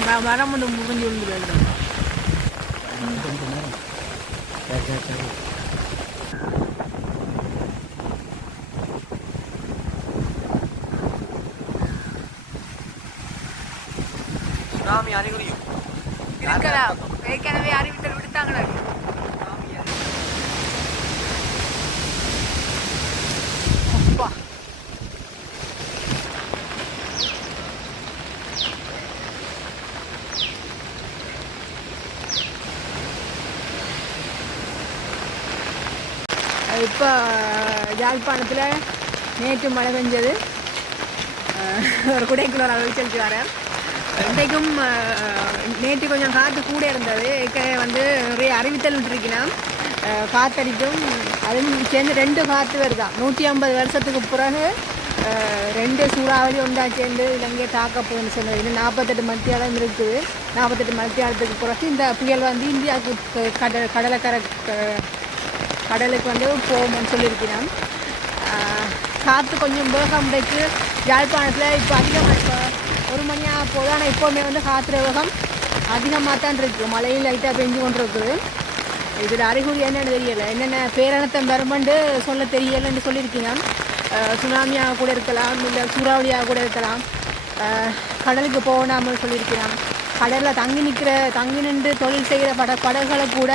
ம- மரம் ஒன்று முறிஞ்சு விழுந்து சுனாமி அறிகுறியும் இருக்கலாம் ஏற்கனவே அறிவித்தல் விடுத்தாங்களே அப்பா இப்போ யாழ்ப்பாணத்தில் நேற்று மழை பெஞ்சது. ஒரு குடைக்குள்ள ஒரு அளவு செஞ்சு வரேன் இன்றைக்கும் நேற்று கொஞ்சம் காற்று கூட இருந்தது. ஏற்கனவே வந்து நிறைய அறிவித்தல் விட்டுருக்கணும் காத்தடிக்கும். அதுவும் சேர்ந்து ரெண்டு காற்று வருதான் நூற்றி ஐம்பது வருஷத்துக்கு பிறகு அஹ், ரெண்டு சூறாவளி ஒன்றா சேர்ந்து இலங்கையை தாக்க போகுதுன்னு சொன்னது. இன்னும் நாற்பத்தெட்டு மத்தியாலம் இருக்குது. நாற்பத்தெட்டு மத்தியாலத்துக்கு பிறகு இந்த புயல் வந்து இந்தியாவுக்கு கடல் கடலக்கரை க- கடலுக்கு வந்து போகும்னு சொல்லியிருக்கிறான் காற்று கொஞ்சம் வேகம் உடைக்கு யாழ்ப்பாணத்தில் இப்போ அதிகமாக இப்போ ஒரு மணியாக போதும் ஆனால் இப்போவுமே வந்து காற்று வேகம் அதிகமாக தான் இருக்குது மழையும் லைட்டாக பெஞ்சு கொண்டு இருக்குது இதில் அறிகுறி என்னென்னு தெரியலை. என்னென்ன பேரணத்தம் வருமண்டு சொல்ல தெரியலைன்னு சொல்லியிருக்கீங்க. சுனாமியாக கூட இருக்கலாம் இல்லை சூறாவளியாக கூட இருக்கலாம். கடலுக்கு போகணாமல் சொல்லியிருக்கிறான் கடலில் தங்கி நிற்கிற தங்கி நின்று தொழில் செய்கிற பட படகுகளை கூட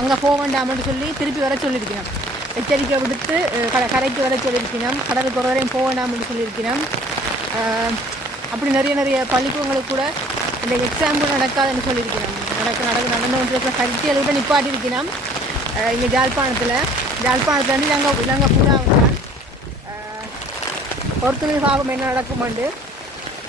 அங்கே போக வேண்டாம்னு சொல்லி திருப்பி வர சொல்லியிருக்கிறான் எச்சரிக்கை விடுத்து அஹ், கரைக்கு வர சொல்லியிருக்கணும். கடலுக்கு ஒரு வரையும் போக சொல்லியிருக்கணும். சொல்லியிருக்கிறோம் அப்படி நிறைய நிறைய பள்ளிக்கூடங்களுக்கு கூட இந்த எக்ஸாம் கூட நடக்காதுன்னு சொல்லியிருக்கணும். நடக்க நடக்க நடந்து கொண்டிருக்கிற பரீட்சைகளை கூட நிப்பாட்டியிருக்கணும். இங்கே ஜாழ்ப்பாணத்தில் ஜாழ்ப்பாணத்தில் வந்து நாங்கள் நாங்கள் பூரா பொறுத்துணை பாகம் என்ன நடக்குமாண்டு?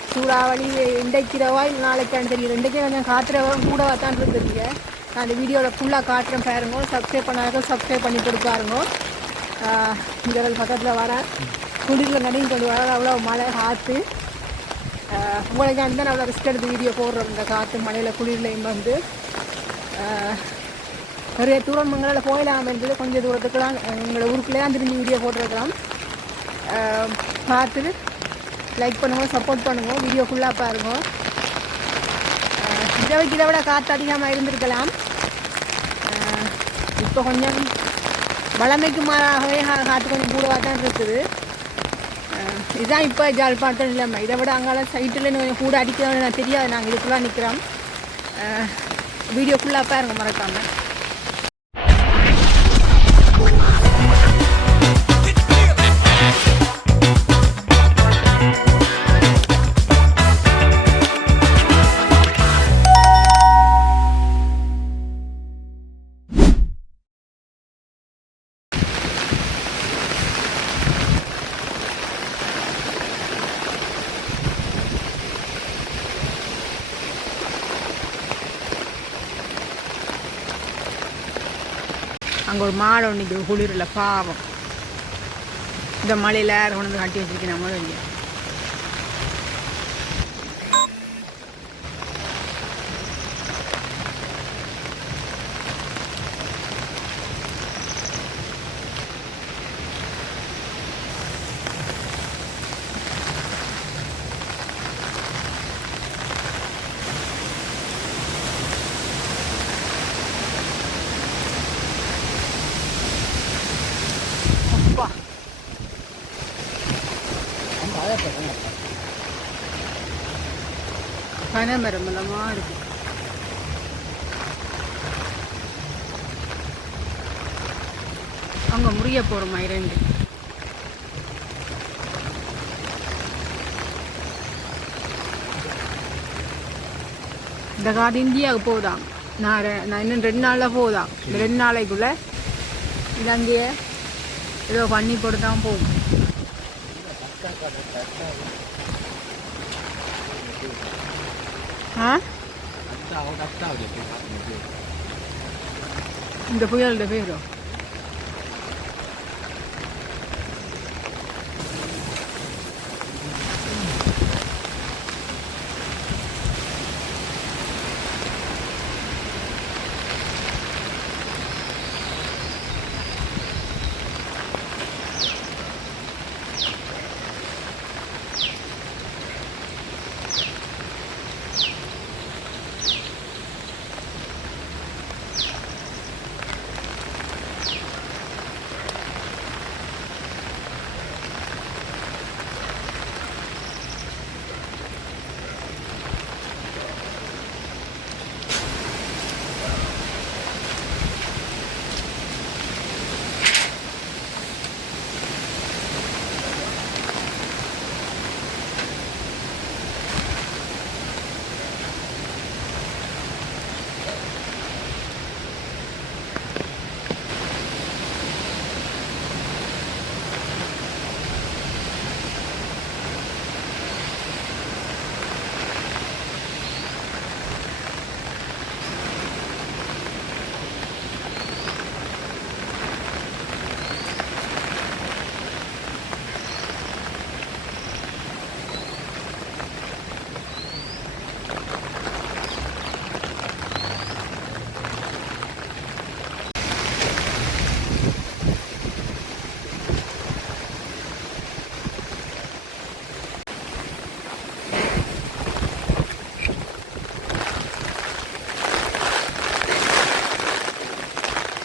சூறாவளி இன்றைக்கிறவா இல்லை நாளைக்கான்னு தெரியல இன்றைக்கே கொஞ்சம் காற்றுறவன் கூட தான் இருக்குதுங்க நான் அந்த வீடியோவில் ஃபுல்லாக காட்டுறேன் பாருங்க. சப்ஸ்கிரைப் பண்ணாத சப்ஸ்கிரைப் பண்ணி கொடுப்பாருங்க இந்த பக்கத்தில் வர குளிரில் நடுங்கி கொண்டு வர அவ்வளோ மழை காற்று உங்களுக்கு தான் அவ்வளோ ரிஸ்க் எடுத்து வீடியோ போடுறோம். இந்த காற்று மழையில் குளிர்லையும் வந்து. நிறைய தூரம் மங்களால் போயிடலாம் என்பது கொஞ்சம் தூரத்துக்குலாம் எங்களோட ஊருக்குள்ளே தான் திரும்பி வீடியோ போட்டிருக்கலாம் பார்த்து லைக் பண்ணுவோம் சப்போர்ட் பண்ணுவோம் வீடியோ ஃபுல்லாக பாருங்க. ஆஹ், இதை விட காற்று அதிகமாக இருந்திருக்கலாம். இப்போ கொஞ்சம் வளமைக்கு மாறாகவே காற்று கொஞ்சம் கூடவாக தான் இருக்குது இதுதான் இப்போ ஜாழ்ப்பாணத்தில் நிலைமை இதை விட அங்கால சைட்டில் கொஞ்சம் கூட அடிக்கிறோம் நான் தெரியாது நாங்கள் இதுக்குள்ளே நிற்கிறோம் வீடியோ ஃபுல்லாக பாருங்க மறக்காமல் அங்கே ஒரு மாடு ஒன்று குளிரில் பாவம். இந்த மலையில் கொண்டு வந்து கட்டி வச்சிருக்கேன் நம்ம பனைமரம் எல்லாம் இருக்கு. அங்கே முறிய போகிறோமா இரண்டு இந்த காது இந்தியாவுக்கு போதான் நான் நான் இன்னும் ரெண்டு நாளில் போதான் இந்த ரெண்டு நாளைக்குள்ள இலங்கையை ஏதோ பண்ணி போட்டு தான் போகும். you. இந்த புயலோட பேரோ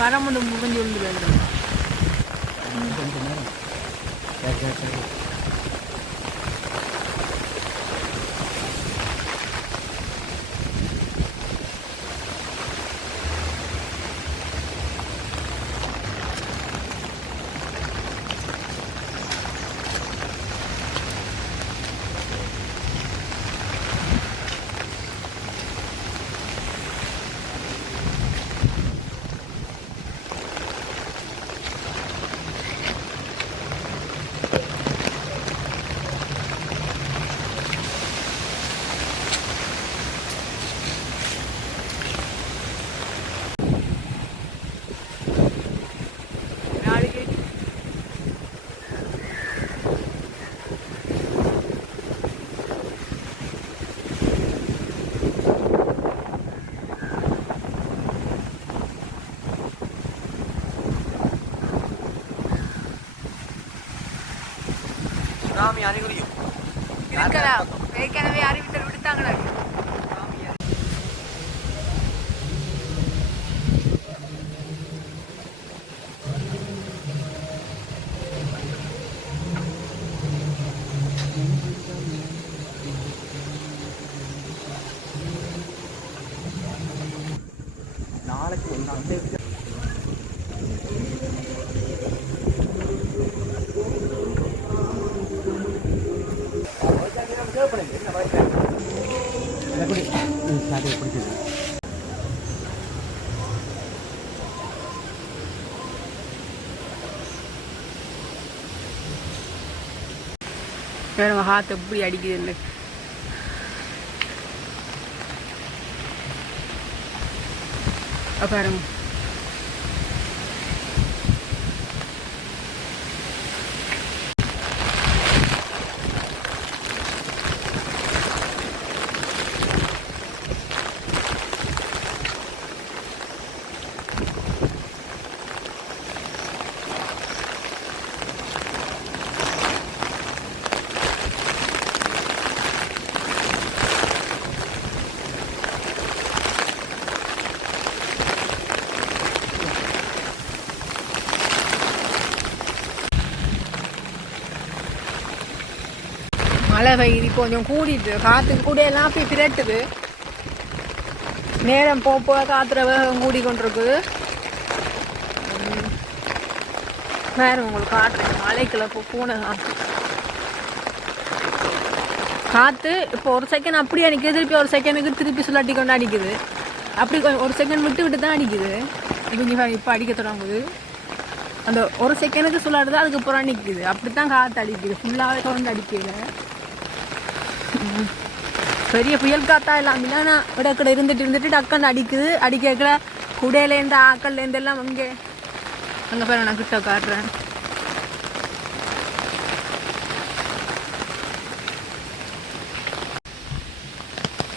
மரம் ஒன்று முறிஞ்சு விழுந்து வேண்டும் கொஞ்சம் நேரம். சாமி அறிகுறியும் இருக்கலாம். ஏற்கனவே அறிவித்தல் விடுத்தாங்களா நாளைக்கு ஒன்று வந்து எப்படி அது பிடிச்சது வேறு ஹாத்து எப்படி அடிக்குதுன்னு. பாருங்க. மழை கொஞ்சம் கூடிட்டு காற்று கூட எல்லாம் போய் பிரட்டுது நேரம் போக போக காற்றுல வேகம் கூடி கொண்டிருக்குது வேறு வேற உங்களுக்கு காட்டுறேன். மலைக்குள்ள இப்போ பூனை காற்று காற்று இப்போ ஒரு செகண்ட் அப்படியே அடிக்குது திருப்பி ஒரு செகண்டுக்கு திருப்பி சுழட்டி கொண்டு அடிக்குது. அப்படி ஒரு செகண்ட் விட்டு விட்டு தான் அடிக்குது. இப்போ இப்போ அடிக்க தொடங்குது. அந்த ஒரு செகண்டுக்கு சுழாடுது அதுக்கப்புறம் நிற்குது அப்படி தான் காற்று அடிக்குது ஃபுல்லாகவே தொடர்ந்து அடிக்கல. பெரிய புயல் காத்தா எல்லாம் இல்லைன்னா கடை இருந்துட்டு இருந்துட்டு டக்குன்னு அடிக்குது. அடிக்க குடையிலேருந்து ஆக்கள்லேருந்து எல்லாம் அங்கே. அங்கே பாரு நான் கிட்ட காட்டுறேன்.